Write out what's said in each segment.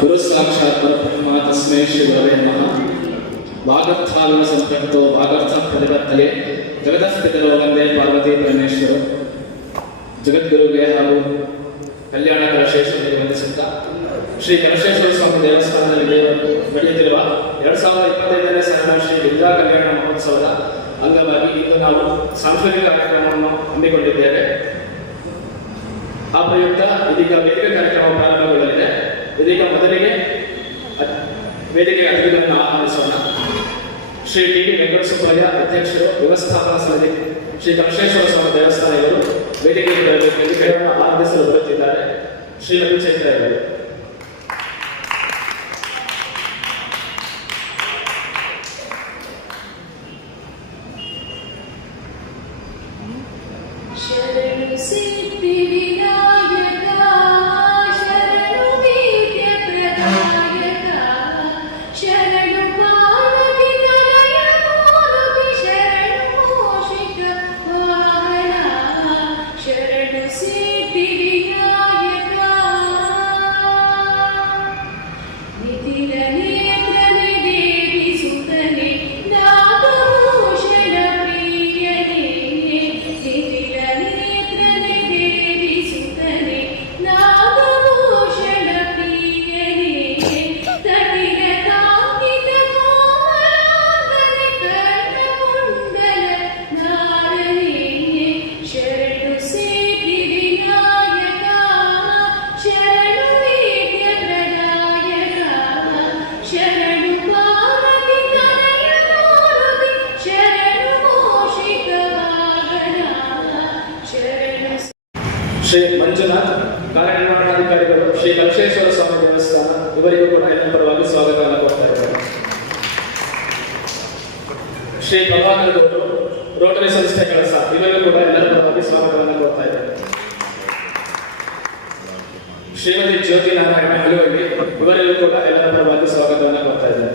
गुरु साक्षात् परब्रह्म तस्मै श्री गुरवे नमः। वागर्थाविन संपृक्तो वागर्थ प्रतिपत्तये जगतस्थितिरो वंदे पार्वती परमेश्वर ಜಗದ್ಗುರುಗೆ ಹಾಗೂ ಕಲ್ಯಾಣ ಕಲಶೇಶ್ವರರಿಗೆ ವಂದಿಸುತ್ತಾ ಶ್ರೀ ಕಲಶೇಶ್ವರ ಸ್ವಾಮಿ ದೇವಸ್ಥಾನದಲ್ಲಿ ನಡೆಯುತ್ತಿರುವ 2025ನೇ ಸಾಲಿನ ಶ್ರೀ ವಿದ್ಯಾ ಕಲ್ಯಾಣ ಮಹೋತ್ಸವದ ಅಂಗವಾಗಿ ಇಂದು ನಾವು ಸಾಂಸ್ಕೃತಿಕ ಕಾರ್ಯಕ್ರಮವನ್ನು ಹಮ್ಮಿಕೊಂಡಿದ್ದೇವೆ. ಆ ಪ್ರಯುಕ್ತ ಇದೀಗ ವೇದಿಕೆ ಕಾರ್ಯಕ್ರಮ ಪ್ರಾರಂಭಗೊಳ್ಳಲಿದೆ. ಇದೀಗ ಮೊದಲಿಗೆ ವೇದಿಕೆ ಅತಿಥಿಗಳನ್ನು ಆಹ್ವಾನಿಸೋಣ. ಶ್ರೀ ಟಿ ವಿ ವೆಂಕಟಸುಬ್ಬಯ್ಯ ಅಧ್ಯಕ್ಷರು, ವ್ಯವಸ್ಥಾಪನಾ ಸಮಿತಿ ಶ್ರೀ ಕಲಶೇಶ್ವರ ಸ್ವಾಮಿ ದೇವಸ್ಥಾನ ಇವರು ವೇದಿಕೆಯನ್ನು ಆನಂದಿಸಲು ಬರುತ್ತಿದ್ದಾರೆ. ಶ್ರೀಮತಿ ಚೈತ್ರ ಇವರು. ಶ್ರೀ ಮಂಜುನಾಥ್ ಕಾರ್ಯನಿರ್ವಹಣಾಧಿಕಾರಿಗಳು, ಶ್ರೀ ಕಲಶೇಶ್ವರ ಸ್ವಾಮಿ ದೇವಸ್ಥಾನ ಇವರಿಗೂ ಕೂಡ ಎಲ್ಲ ಪರವಾಗಿ ಸ್ವಾಗತವನ್ನು ಕೊಡ್ತಾ ಇದ್ದಾರೆ. ಶ್ರೀ ಪ್ರಭಾಕರ್ ರೋಟರಿ ಸಂಸ್ಥೆ ಕೆಲಸ ಇವರಿಗೂ ಕೂಡ ಎಲ್ಲರ ಪರವಾಗಿ ಸ್ವಾಗತವನ್ನು ಕೊಡ್ತಾ ಇದ್ದಾರೆ. ಶ್ರೀಮತಿ ಜ್ಯೋತಿ ನಾರಾಯಣ ಹಲುವಳ್ಳಿ ಇವರಿಗೂ ಕೂಡ ಎಲ್ಲರ ಪರವಾಗಿ ಸ್ವಾಗತವನ್ನು ಕೊಡ್ತಾ ಇದ್ದಾರೆ.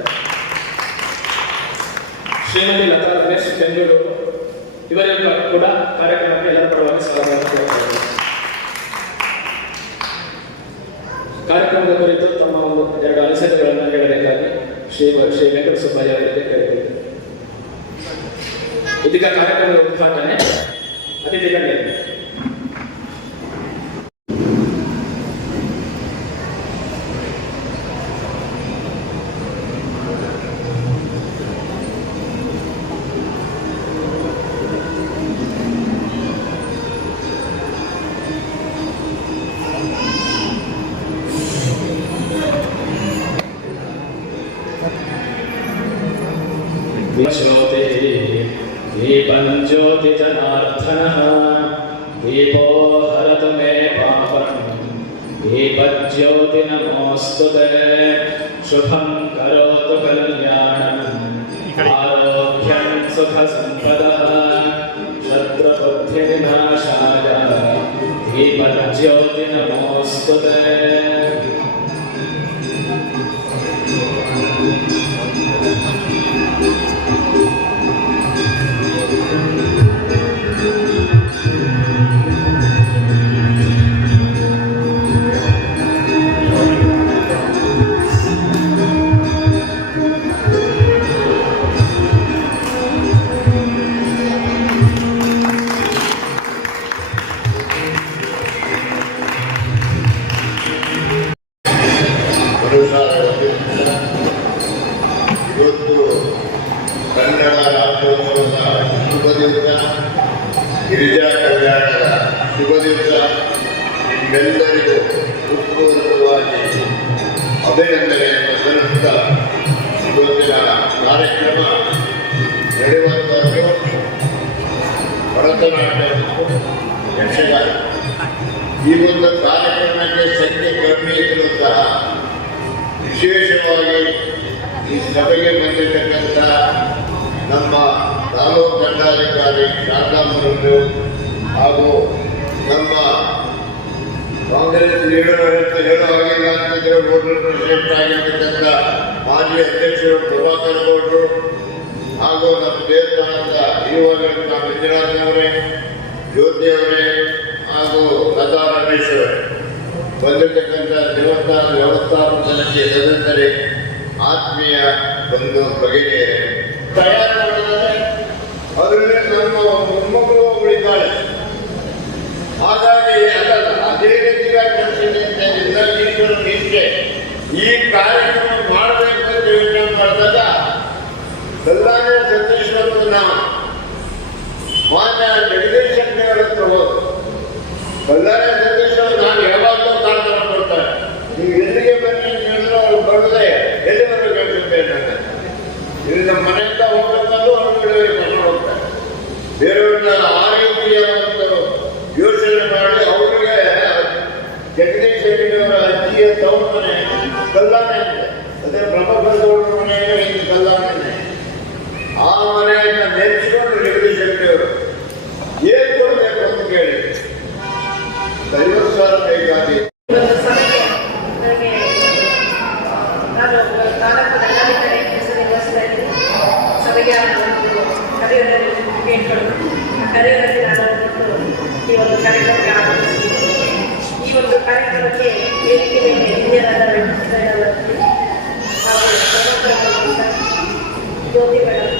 ಶ್ರೀಮತಿ ಲತಾ ರಮೇಶ್ ಬೆಂಗಳೂರು ಇವರಿಗೂ ಕೂಡ ಕಾರ್ಯಕ್ರಮಕ್ಕೆ ಎಲ್ಲರ ಪರವಾಗಿ ಸ್ವಾಗತವನ್ನು ಕೊಡ್ತಾ ಇದ್ದಾರೆ. ಕಾರ್ಯಕ್ರಮದ ಕುರಿತು ತಮ್ಮ ಒಂದು 2 ಅನಿಸಿಕೆಗಳನ್ನು ಹೇಳಬೇಕಾಗಿ ಶ್ರೀ ವೆಂಕಟಸುಬ್ಬಯ್ಯ ಅವರಿಗೆ ಕೇಳಿದ್ದೇವೆ. ಇದೀಗ ಕಾರ್ಯಕ್ರಮದ ಉದ್ಘಾಟನೆ ಅತಿಥಿಗಳಿಗೆ. ज्योति दीपं ज्योति जनार्दनः दीपो हरतु मे पापं दीपज्योति नमोऽस्तुते शुभं करोतु कल्याणम् आरोग्यं सुखसम्पदः शत्रुबुद्धिविनाशाय दीपज्योति नमोऽस्तुते. ಇವತ್ತು ಕನ್ನಡ ರಾಜ್ಯೋತ್ಸವದ ಶುಭ ದಿವಸ, ಗಿರಿಜಾ ಕಲ್ಯಾಣದ ಶುಭ ದಿವಸ. ನಿಮ್ಮೆಲ್ಲರಿಗೂ ಉತ್ಪೂರ್ವವಾಗಿ ಅಭಿನಂದನೆಯನ್ನು ಸಲ್ಲಿಸುತ್ತಾ ಇವತ್ತಿನ ಕಾರ್ಯಕ್ರಮ ನಡೆಯುವಂಥದ್ದು ಭರತನಾಟ್ಯ ಮತ್ತು ಯಕ್ಷಗಾನ. ಈ ಒಂದು ಕಾರ್ಯಕ್ರಮಕ್ಕೆ ಸಂಖ್ಯೆ ಕಡಿಮೆ ಇದ್ರೂ ಸಹ ವಿಶೇಷವಾಗಿ ಈ ಸಭೆಗೆ ಬಂದಿರತಕ್ಕಂಥ ನಮ್ಮ ತಾಲೂಕು ದಂಡಾಧಿಕಾರಿ ಶಾರದಾಂಬರವರು ಹಾಗೂ ನಮ್ಮ ಕಾಂಗ್ರೆಸ್ ಲೀಡರ್ ಅಂತ ಹೇಳೋ ಹಾಗಿಲ್ಲ ಅಂತಂದ್ರೆ ಬೋರ್ಡರ್ ಪ್ರೆಸಿಡೆಂಟ್ ಆಗಿರ್ತಕ್ಕಂಥ ಮಾಜಿ ಅಧ್ಯಕ್ಷರು ಪ್ರಭಾಕರ್ ಗೌಡರು ಹಾಗೂ ನಮ್ಮ ದೇವಸ್ಥಾನದ ಯುವಕರಂತ ಮಂಜುನಾಥ್ ಅವರೇ, ಜ್ಯೋತಿ ಅವರೇ ಹಾಗೂ ಲತಾ ರಮೇಶ್ ಅವರೇ, ಬಂದಿರತಕ್ಕಂಥ ದೇವಸ್ಥಾನ ವ್ಯವಸ್ಥಾಪಕರಿಗೆ ಸದಸ್ಯರೇ, ಆತ್ಮೀಯ ಬಂಧು ಭಗಿನಿಯರೇ, ತಯಾರು ಮಾಡಿದರೆ ಅದರಲ್ಲಿ ನಮ್ಮ ಮೊಮ್ಮಗಳು ಉಳಿತಾಳೆ. ಹಾಗಾಗಿ ಅದೇ ರೀತಿಯಾಗಿ ಕೆಲಸ ಇಷ್ಟೇ ಈ ಕಾರ್ಯಕ್ರಮ ಮಾಡಬೇಕು ಅಂತ ಯೋಚನೆ ಮಾಡಿದಾಗ ಕಲ್ಯಾಣ ಸತೀಶ್ವರ ನಾವು ಮಾನ್ಯ ಜಗದೀಶ್ ಶೆಟ್ಟಿ ಅವರ ಹತ್ರ ಹೋದ್ರು. ಕಲ್ಯಾಣ ಸತೀಶ್ವರ ನಾನು ಯಾವಾಗಲೂ ಕಾರಣ ಕೊಡ್ತಾರೆ, ನೀವು ಎಲ್ಲಿಗೆ ಬನ್ನಿ ಅಂತ ಹೇಳಿದ್ರೆ ಅವ್ರು ಬರೋದೇ ಎಲ್ಲಿವರೆಗೂ ಕೇಳ್ತಿದ್ದೇನೆ ನಾನು. ಇಲ್ಲಿ ನಮ್ಮ ಮನೆಯಿಂದ ಹೋಗ್ಬೇಕಂದು ಅವ್ರುಗಳಿಗೆ ಕರ್ಕೊಂಡು ಹೋಗ್ತಾರೆ. ಬೇರೆಯವ್ರನ್ನ ಆ ರೀತಿಯ ಒಂದು ಯೋಚನೆ ಮಾಡಿ ಅವರಿಗೆ ಜಗದೀಶ್ ಶೆಟ್ಟಿಯವರ ಅಜ್ಜಿಯ ತವ್ರ ಮನೆ ಕಲ್ಯಾಣ ಇದೆ. ಅದೇ ಬ್ರಹ್ಮಗೌಡರ ಮನೆಯ ಹಿಂದೆ ಕಲ್ಯಾಣ ಇದೆ. ಆ ಮನೆಯನ್ನು ನೆನೆಸಿಕೊಂಡು ಜಗದೀಶ್ ಶೆಟ್ಟಿಯವರು ಏನು ಕೊಡಬೇಕು ಅಂತ ಕೇಳಿ 50,000 ಬೇಕಾಗಿ ಈ ಒಂದು ಕಾರ್ಯಕ್ರಮಕ್ಕೆ ಆಗಮಿಸಿದ್ದೇನೆ. ಈ ಒಂದು ಕಾರ್ಯಕ್ರಮಕ್ಕೆ ವೇದಿಕೆ ಹಿರಿಯರಾದ ವೆಂಕಟೇಶ್ವರವರ್ತಿ ಹಾಗೂ ಜ್ಯೋತಿ ಮೇಡಮ್,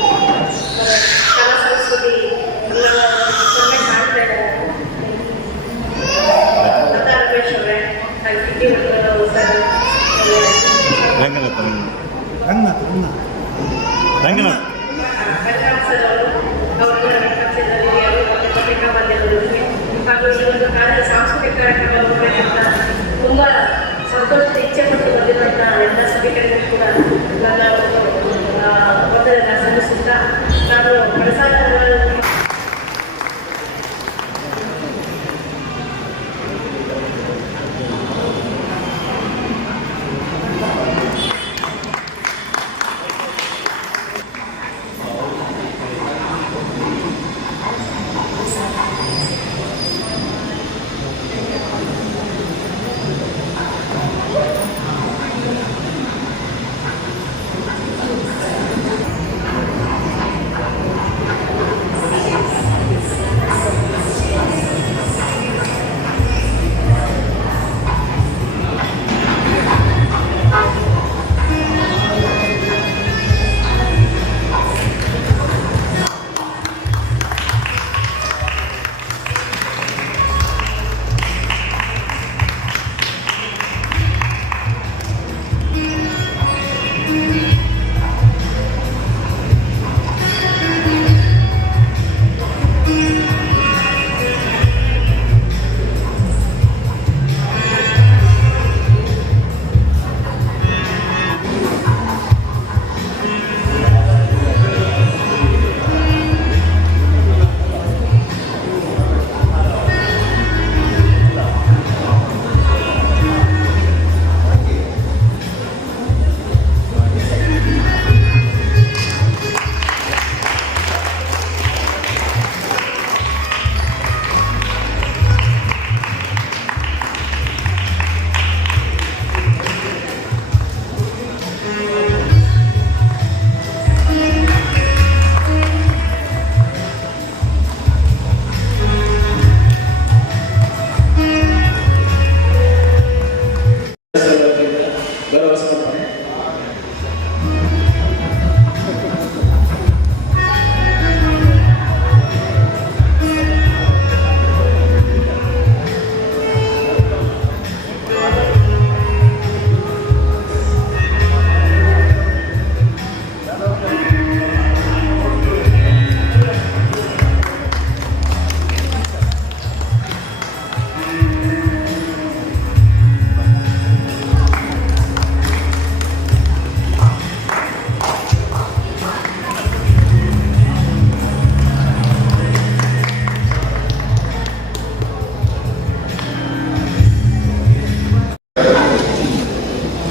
ಕಲಾ ಸಂಸ್ಕೃತಿ ಲತಾ ರಮೇಶ್ ಅವರೇ, ಹಾಗೂ ಕಿಟ್ಟಿ ಸರ್ ಅವರು ಹಾಗೂ ಈ ಒಂದು ಸಾಂಸ್ಕೃತಿಕ ಕಾರ್ಯಕ್ರಮ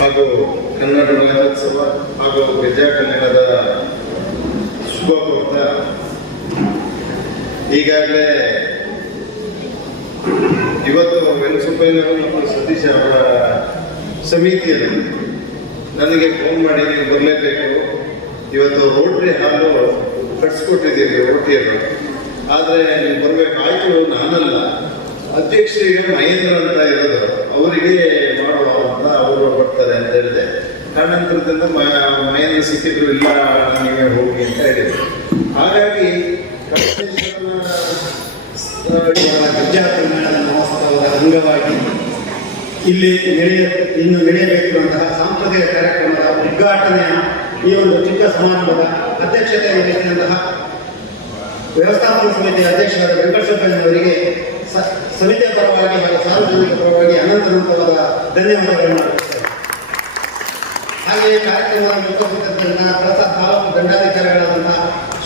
ಹಾಗೂ ಕನ್ನಡ ರಾಜ್ಯೋತ್ಸವ ಹಾಗೂ ಪ್ರಜಾ ಕಲ್ಯಾಣದ ಶುಭ ಕೋರ್ತಾ ಈಗಾಗಲೇ ಇವತ್ತು ವೆಂಕಟಸುಬ್ಬಯ್ಯನವರು ಮತ್ತು ಸತೀಶ್ ಅವರ ಸಮಿತಿಯಲ್ಲಿ ನನಗೆ ಫೋನ್ ಮಾಡಿ ನೀವು ಬರಲೇಬೇಕು, ಇವತ್ತು ರೋಟ್ರಿ ಹಾಲು ಕಟ್ಸ್ಕೊಟ್ಟಿದ್ದೀವಿ ರೋಟಿಯನ್ನು, ಆದರೆ ನೀವು ಬರಬೇಕಾಯ್ತು. ನಾನಲ್ಲ, ಅಧ್ಯಕ್ಷರಿಗೆ ಮಹೇಂದ್ರ ಅಂತ ಇರೋದು, ಅವರಿಗೆ ಮಾಡುವ ಅಂತ ಅವರು ಬರ್ತಾರೆ ಅಂತ ಹೇಳಿದೆ. ಕಾರಣಾಂತರದಿಂದ ಮಹೇಂದ್ರ ಸಿಕ್ಕಿದ್ರು, ಇಲ್ಲ ನೀವೇ ಹೋಗಿ ಅಂತ ಹೇಳಿದ್ರು. ಹಾಗಾಗಿ ಪ್ರಜಾ ಕಲ್ಯಾಣ ಮಹೋತ್ಸವದ ಅಂಗವಾಗಿ ಇಲ್ಲಿ ಇನ್ನು ನಡೆಯಬೇಕಿರುವಂತಹ ಸಾಂಸ್ಕೃತಿಕ ಕಾರ್ಯಕ್ರಮದ ಉದ್ಘಾಟನೆಯ ಈ ಒಂದು ಚಿಕ್ಕ ಸಮಾರಂಭದ ಅಧ್ಯಕ್ಷತೆ ವಹಿಸಿದಂತಹ ವ್ಯವಸ್ಥಾಪನಾ ಸಮಿತಿಯ ಅಧ್ಯಕ್ಷರಾದ ವೆಂಕಟಸುಬ್ಬಯ್ಯನವರಿಗೆ ಸಮಿತಿಯ ಪರವಾಗಿ ಹಾಗೂ ಸಾರ್ವಜನಿಕ ಪರವಾಗಿ ಅನಂತವಾದ ಧನ್ಯವಾದಗಳನ್ನು ಅರ್ಪಿಸುತ್ತೇವೆ. ಹಾಗೆಯೇ ಕಾರ್ಯಕ್ರಮದ ಉಪಸ್ಥಿತರಿದ್ದ ಕಳಸ ತಾಲೂಕು ದಂಡಾಧಿಕಾರಿಗಳಾದಂತಹ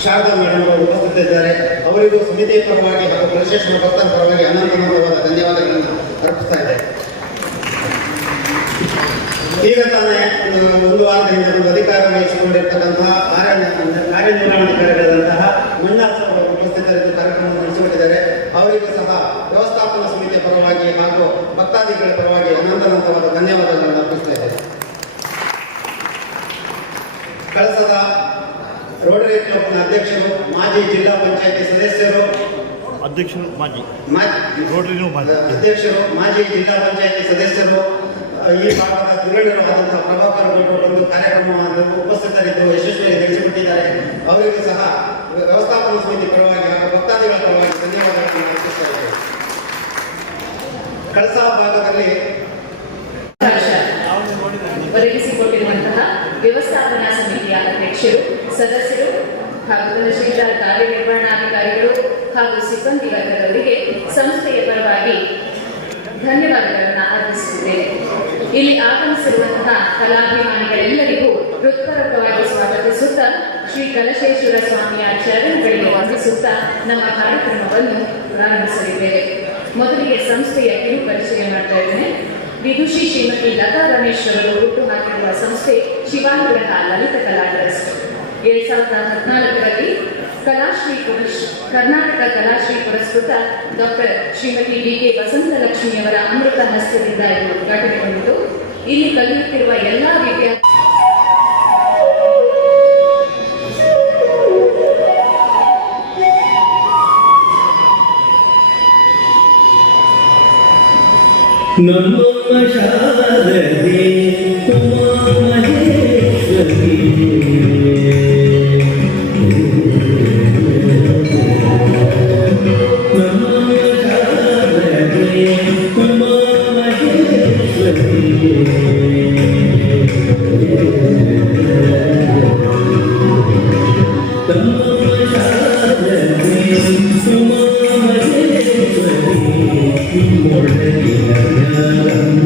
ಶಾರದಾ ಮೇಡಮ್ ಅವರು ಉಪಸ್ಥಿತರಿದ್ದಾರೆ. ಅವರಿಗೂ ಸಮಿತಿ ಪರವಾಗಿ ಹಾಗೂ ಕುಲಶೇಶ್ವರ ಭಕ್ತರ ಪರವಾಗಿ ಅನಂತವಾದ ಧನ್ಯವಾದಗಳನ್ನು ಅರ್ಪಿಸ್ತಾ ಇದ್ದೇವೆ. ಈಗ ತಾನೇ ಒಂದು ವಾರದಿಂದ ಒಂದು ಅಧಿಕಾರ ವಹಿಸಿಕೊಂಡಿರ್ತಕ್ಕಂತಹ ಕಾರ್ಯನಿರ್ವಹಣಾಧಿಕಾರಿಗಳಾದಂತಹ ಮಂಜುನಾಥ್ ಅವರು ಉಪಸ್ಥಿತರಿದ್ದು ಕಾರ್ಯಕ್ರಮವನ್ನು ನಡೆಸಿಕೊಟ್ಟಿದ್ದಾರೆ. ಅವರಿಗೂ ಸಹ ವ್ಯವಸ್ಥಾಪನಾ ಸಮಿತಿಯ ಪರವಾಗಿ ಹಾಗೂ ಭಕ್ತಾದಿಗಳ ಪರವಾಗಿ ಅನಂತವಾದ ಧನ್ಯವಾದಗಳನ್ನು ಅರ್ಪಿಸ್ತಾ ಇದ್ದೇವೆ. ಕಳಸದ ರೋಟರಿ ಕ್ಲಬ್ನ ಅಧ್ಯಕ್ಷರು, ಮಾಜಿ ಜಿಲ್ಲಾ ಪಂಚಾಯಿತಿ ಸದಸ್ಯರು, ಅಧ್ಯಕ್ಷರು ಮಾಜಿ ಅಧ್ಯಕ್ಷರು, ಮಾಜಿ ಜಿಲ್ಲಾ ಪಂಚಾಯಿತಿ ಸದಸ್ಯರು, ಈ ಭಾಗದ ಧುರೀಣರು ಆದಂತಹ ಪ್ರಭಾಕರ್ ಗೌಡರು ಒಂದು ಕಾರ್ಯಕ್ರಮವನ್ನು ಉಪಸ್ಥಿತರಿದ್ದು ಯಶಸ್ವಿಯಾಗಿ ನಡೆಸಿಕೊಟ್ಟಿದ್ದಾರೆ. ಅವರಿಗೂ ಸಹ ವ್ಯವಸ್ಥಾಪನಾ ಸಮಿತಿ ಪರವಾಗಿ ಹಾಗೂ ಭಕ್ತಾದಿಗಳ ಪರವಾಗಿ ಧನ್ಯವಾದಗಳನ್ನು ಅರ್ಪಿಸ್ತಾ ಇದ್ದೇವೆ. ಕಳಸ ಭಾಗದಲ್ಲಿ ಒದಗಿಸಿಕೊಟ್ಟಿರುವಂತಹ ವ್ಯವಸ್ಥಾಪನಾ ಸಮಿತಿಯ ಅಧ್ಯಕ್ಷರು, ಸದಸ್ಯರು ಹಾಗೂ ತಹಶೀಲ್ದಾರ್ ಕಾರ್ಯನಿರ್ವಹಣಾಧಿಕಾರಿಗಳು ಹಾಗೂ ಸಿಬ್ಬಂದಿ ವರ್ಗದವರಿಗೆ ಸಂಸ್ಥೆಯ ಪರವಾಗಿ ಧನ್ಯವಾದಗಳನ್ನು ಅರ್ಪಿಸುತ್ತೇನೆ. ಇಲ್ಲಿ ಆಗಮಿಸಿರುವಂತಹ ಕಲಾಭಿಮಾನಿಗಳೆಲ್ಲರಿಗೂ ಹೃತ್ಪೂರ್ವಕವಾಗಿ ಸ್ವಾಗತಿಸುತ್ತಾ ಶ್ರೀ ಕಲಶೇಶ್ವರ ಸ್ವಾಮಿಯ ಚರಣಗಳಿಗೆ ವಂದಿಸುತ್ತಾ ನಮ್ಮ ಕಾರ್ಯಕ್ರಮವನ್ನು ಪ್ರಾರಂಭಿಸಲಿದ್ದೇವೆ. ಮೊದಲಿಗೆ ಸಂಸ್ಥೆಯ ಕಿರು ಪರಿಚಯ ಮಾಡ್ತಾ ಇದ್ದೇನೆ. ವಿದುಷಿ ಶ್ರೀಮತಿ ಲತಾ ಗಣೇಶ್ ಅವರು ಹುಟ್ಟು ಹಾಕಿರುವ ಸಂಸ್ಥೆ ಶಿವಾನುಗ್ರಹ ಲಲಿತ ಕಲಾ ಟ್ರಸ್ಟ್ 2014ರಲ್ಲಿ ಕರ್ನಾಟಕ ಕಲಾಶ್ರೀ ಪುರಸ್ಕೃತ ಡಾಕ್ಟರ್ ಶ್ರೀಮತಿ ಡಿ.ಕೆ. ವಸಂತಲಕ್ಷ್ಮಿಯವರ ಅಮೃತ ಹಸ್ತದಿಂದ ಇದು ಉದ್ಘಾಟನೆಗೊಂಡಿತು. ಇಲ್ಲಿ ಕಲಿಯುತ್ತಿರುವ ಎಲ್ಲ ವಿದ್ಯಾರ್ಥಿ ನಮೋ ಶಾರದೆ ಉಮಾ ಮಹೇಶ್ವರಿ ನಮೋ ಶಾರದೆ ಉಮಾ ಮಹೇಶ್ವರಿ ನಮೋ ಶಾರದೆ ಉಮಾ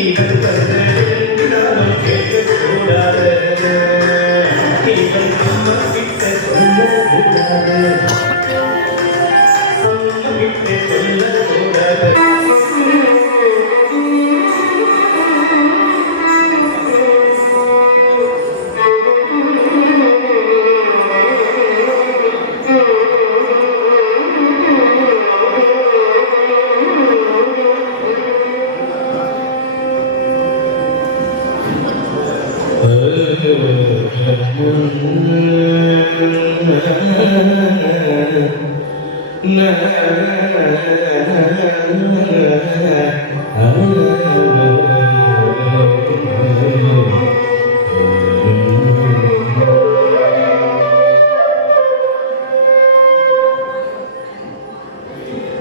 இவன் வந்தது நானும் கேட்க கூடாது இவன் அம்மா கிட்ட சொல்லக்கூடாது அம்மா கிட்ட சொல்லக்கூடாது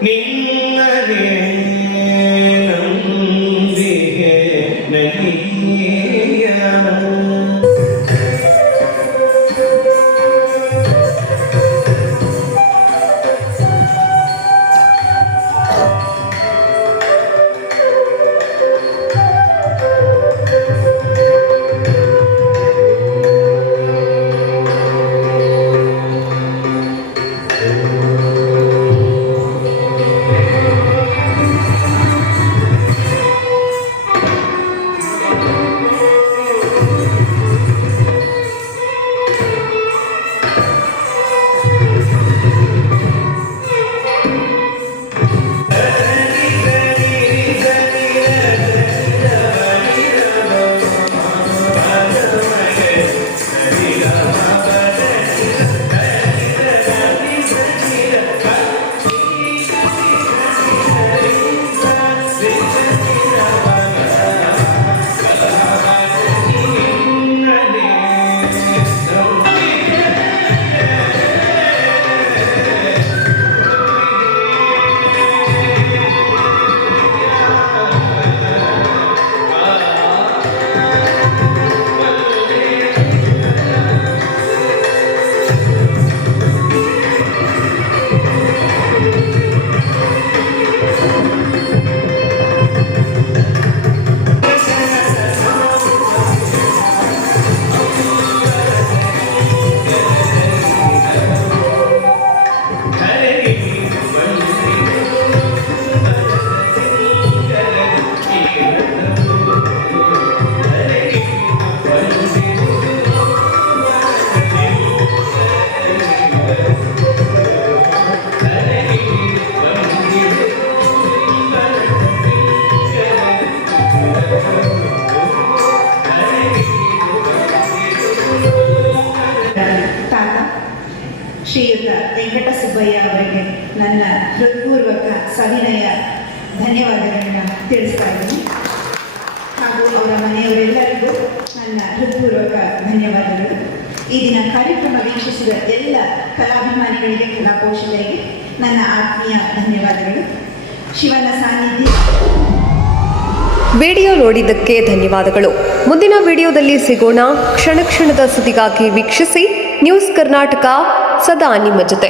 ನಿನ್ನನೆ ನಂಬಿಕೆ ನಹಿಯ ತಾತ ಶ್ರೀಯುತ ವೆಂಕಟ ಸುಬ್ಬಯ್ಯ ಅವರಿಗೆ ನನ್ನ ಹೃತ್ಪೂರ್ವಕ ಸವಿನಯ ಧನ್ಯವಾದಗಳನ್ನ ತಿಳಿಸ್ತಾ ಇದ್ದೀನಿ ಹಾಗೂ ಅವರ ಮನೆಯವರೆಲ್ಲರಿಗೂ ನನ್ನ ಹೃತ್ಪೂರ್ವಕ ಧನ್ಯವಾದಗಳು. ಈ ದಿನ ಕಾರ್ಯಕ್ರಮ ವೀಕ್ಷಿಸಿದ ಎಲ್ಲ ಕಲಾಭಿಮಾನಿಗಳಿಗೆ, ಕಲಾಪೋಷಕರಿಗೆ ನನ್ನ ಆತ್ಮೀಯ ಧನ್ಯವಾದಗಳು. ಶಿವನ ಸಾನ್ನಿಧ್ಯ. ವಿಡಿಯೋ ನೋಡಿದ್ದಕ್ಕೆ ಧನ್ಯವಾದಗಳು. ಮುಂದಿನ ವಿಡಿಯೋದಲ್ಲಿ ಸಿಗೋಣ. ಕ್ಷಣ ಕ್ಷಣದ ಸುದ್ದಿಗಾಗಿ ವೀಕ್ಷಿಸಿ ನ್ಯೂಸ್ ಕರ್ನಾಟಕ, ಸದಾ ನಿಮ್ಮ ಜೊತೆ.